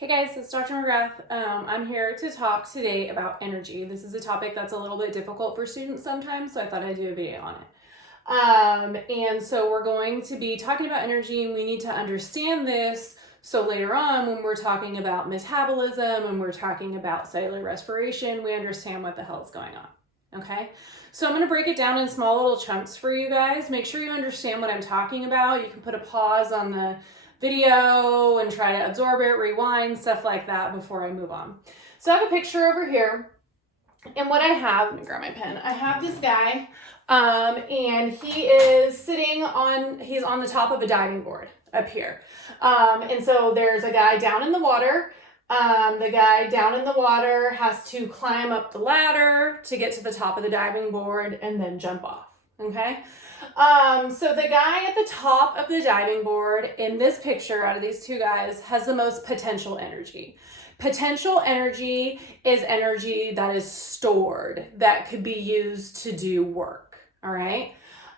Hey guys, it's Dr. McGrath. I'm here to talk today about energy. This is a topic that's a little bit difficult for students sometimes, so I thought I'd do a video on it. And so we're going to be talking about energy, and we need to understand this so later on when we're talking about metabolism and we're talking about cellular respiration, we understand what the hell is going on. Okay, so I'm going to break it down in small little chunks for you guys. Make sure you understand what I'm talking about. You can put a pause on the video and try to absorb it, rewind, stuff like that before I move on. So I have a picture over here, and what I have, let me grab my pen. I have this guy, and he is he's on the top of a diving board up here. And so there's a guy down in the water. The guy down in the water has to climb up the ladder to get to the top of the diving board and then jump off, okay? So the guy at the top of the diving board in this picture out of these two guys has the most potential energy. Potential energy is energy that is stored, that could be used to do work, all right?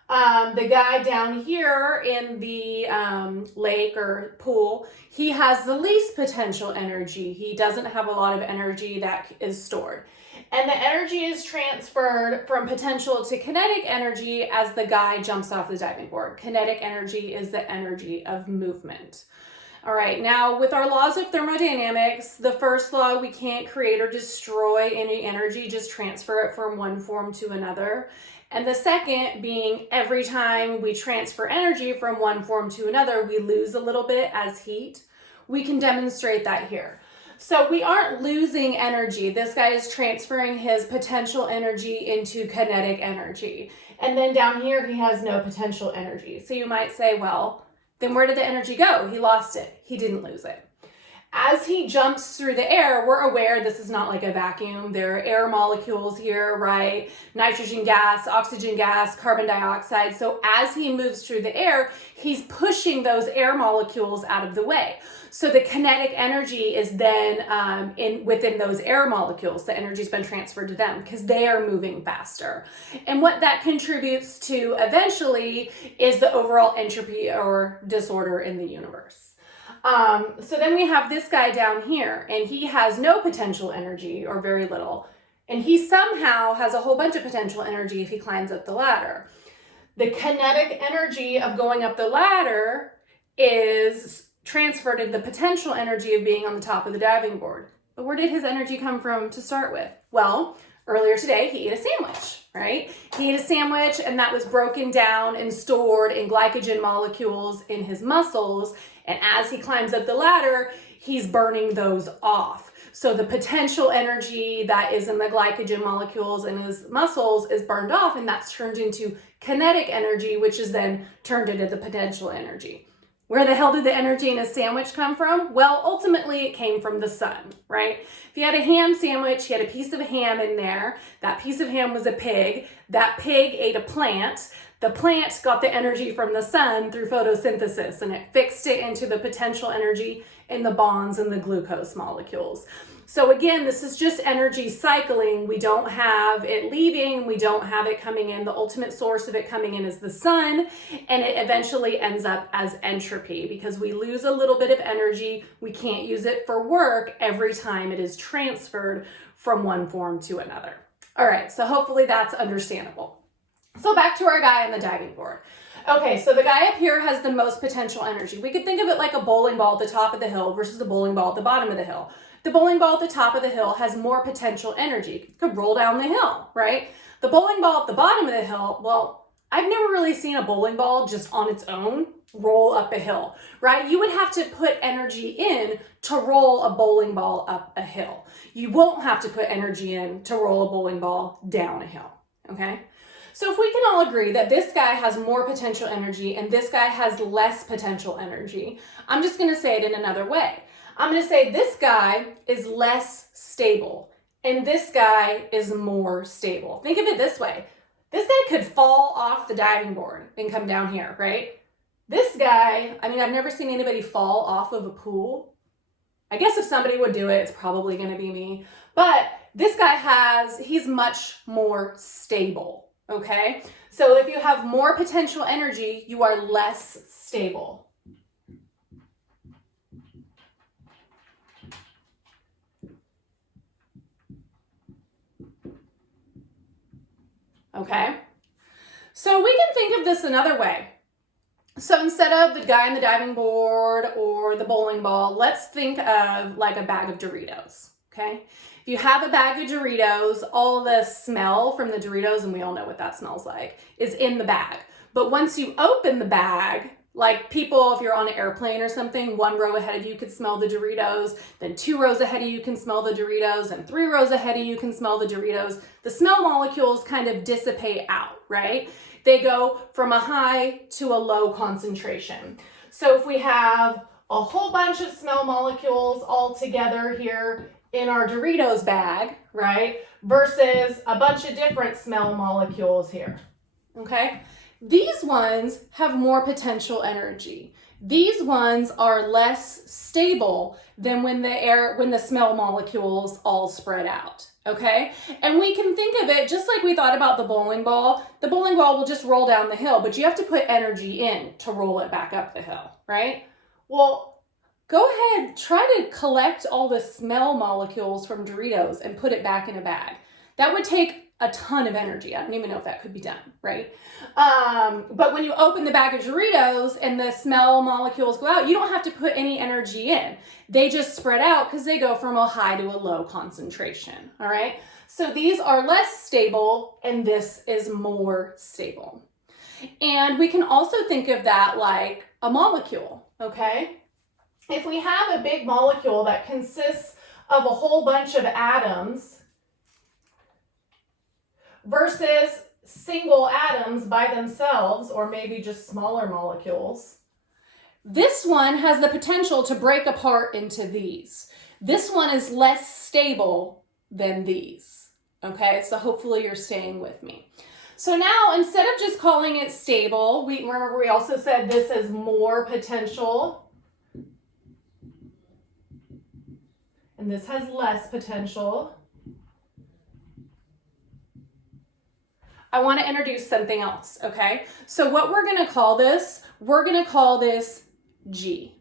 The guy down here in the lake or pool, he has the least potential energy. He doesn't have a lot of energy that is stored. And the energy is transferred from potential to kinetic energy as the guy jumps off the diving board. Kinetic energy is the energy of movement. All right, now with our laws of thermodynamics, the first law, we can't create or destroy any energy, just transfer it from one form to another. And the second being every time we transfer energy from one form to another, we lose a little bit as heat. We can demonstrate that here. So we aren't losing energy. This guy is transferring his potential energy into kinetic energy. And then down here, he has no potential energy. So you might say, well, then where did the energy go? He lost it. He didn't lose it. As he jumps through the air, we're aware this is not like a vacuum. There are air molecules here, right? Nitrogen gas, oxygen gas, carbon dioxide. So as he moves through the air, he's pushing those air molecules out of the way. So the kinetic energy is then within those air molecules. The energy's been transferred to them because they are moving faster. And what that contributes to eventually is the overall entropy or disorder in the universe. So then we have this guy down here, and he has no potential energy or very little. And he somehow has a whole bunch of potential energy if he climbs up the ladder. The kinetic energy of going up the ladder is transferred in the potential energy of being on the top of the diving board. But where did his energy come from to start with? Well, earlier today, he ate a sandwich, right? He ate a sandwich, and that was broken down and stored in glycogen molecules in his muscles. And as he climbs up the ladder, he's burning those off. So the potential energy that is in the glycogen molecules in his muscles is burned off, and that's turned into kinetic energy, which is then turned into the potential energy. Where the hell did the energy in a sandwich come from? Well, ultimately it came from the sun, right? If you had a ham sandwich, you had a piece of ham in there. That piece of ham was a pig. That pig ate a plant. The plant got the energy from the sun through photosynthesis, and it fixed it into the potential energy in the bonds and the glucose molecules. So again, this is just energy cycling. We don't have it leaving. We don't have it coming in. The ultimate source of it coming in is the sun, and it eventually ends up as entropy because we lose a little bit of energy. We can't use it for work every time it is transferred from one form to another. All right, so hopefully that's understandable. So back to our guy on the diving board. Okay, so the guy up here has the most potential energy. We could think of it like a bowling ball at the top of the hill versus a bowling ball at the bottom of the hill. The bowling ball at the top of the hill has more potential energy. It could roll down the hill, right? The bowling ball at the bottom of the hill, well, I've never really seen a bowling ball just on its own roll up a hill, right? You would have to put energy in to roll a bowling ball up a hill. You won't have to put energy in to roll a bowling ball down a hill, okay? So if we can all agree that this guy has more potential energy and this guy has less potential energy, I'm just going to say it in another way. I'm going to say this guy is less stable and this guy is more stable. Think of it this way. This guy could fall off the diving board and come down here, right? This guy, I mean, I've never seen anybody fall off of a pool. I guess if somebody would do it, it's probably going to be me. But this guy he's much more stable. Okay, so if you have more potential energy, you are less stable. okay? So we can think of this another way. So instead of the guy on the diving board or the bowling ball, let's think of like a bag of Doritos, okay? If you have a bag of Doritos, all the smell from the Doritos, and we all know what that smells like, is in the bag. But once you open the bag, like people, if you're on an airplane or something, 1 row ahead of you could smell the Doritos, then 2 rows ahead of you can smell the Doritos, and 3 rows ahead of you can smell the Doritos. The smell molecules kind of dissipate out, right? They go from a high to a low concentration. So if we have a whole bunch of smell molecules all together here in our Doritos bag, right, versus a bunch of different smell molecules here, okay? These ones have more potential energy. These ones are less stable than when the smell molecules all spread out, okay? And we can think of it just like we thought about the bowling ball. The bowling ball will just roll down the hill, but you have to put energy in to roll it back up the hill, right? Well, go ahead, try to collect all the smell molecules from Doritos and put it back in a bag. That would take a ton of energy. I don't even know if that could be done, right? But when you open the bag of Doritos and the smell molecules go out, you don't have to put any energy in. They just spread out because they go from a high to a low concentration, all right? So these are less stable and this is more stable. And we can also think of that like a molecule, okay? If we have a big molecule that consists of a whole bunch of atoms versus single atoms by themselves, or maybe just smaller molecules, this one has the potential to break apart into these. This one is less stable than these, okay? So hopefully you're staying with me. So now, instead of just calling it stable, remember we also said this is more potential, and this has less potential. I want to introduce something else, okay? So what we're going to call this G,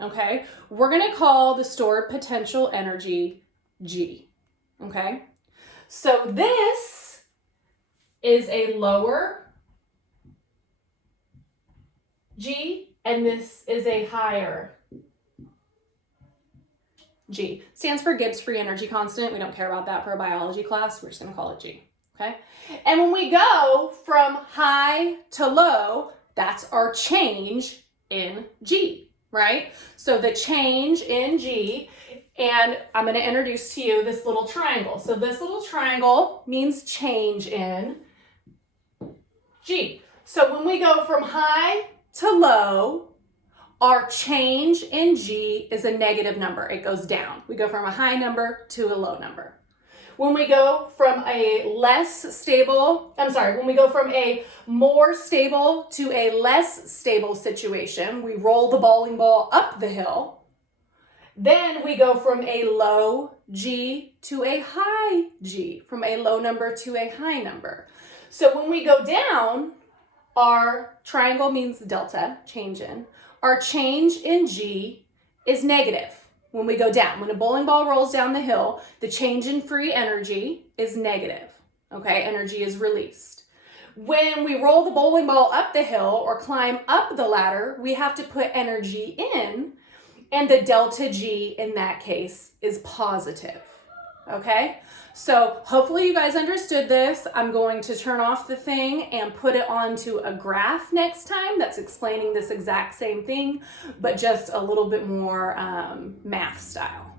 okay? We're going to call the stored potential energy G, okay? So this is a lower G, and this is a higher G. Stands for Gibbs free energy constant. We don't care about that for a biology class. We're just going to call it G. Okay, and when we go from high to low, that's our change in G, right? So the change in G, and I'm going to introduce to you this little triangle. So this little triangle means change in G. So when we go from high to low, our change in G is a negative number. It goes down. We go from a high number to a low number. When we go from a more stable to a less stable situation, we roll the bowling ball up the hill. Then we go from a low G to a high G, from a low number to a high number. So when we go down, our triangle means delta, change in. Our change in G is negative. When we go down, when a bowling ball rolls down the hill, the change in free energy is negative, okay? Energy is released. When we roll the bowling ball up the hill or climb up the ladder, we have to put energy in, and the delta G in that case is positive, okay? So hopefully you guys understood this. I'm going to turn off the thing and put it onto a graph next time that's explaining this exact same thing, but just a little bit more math style.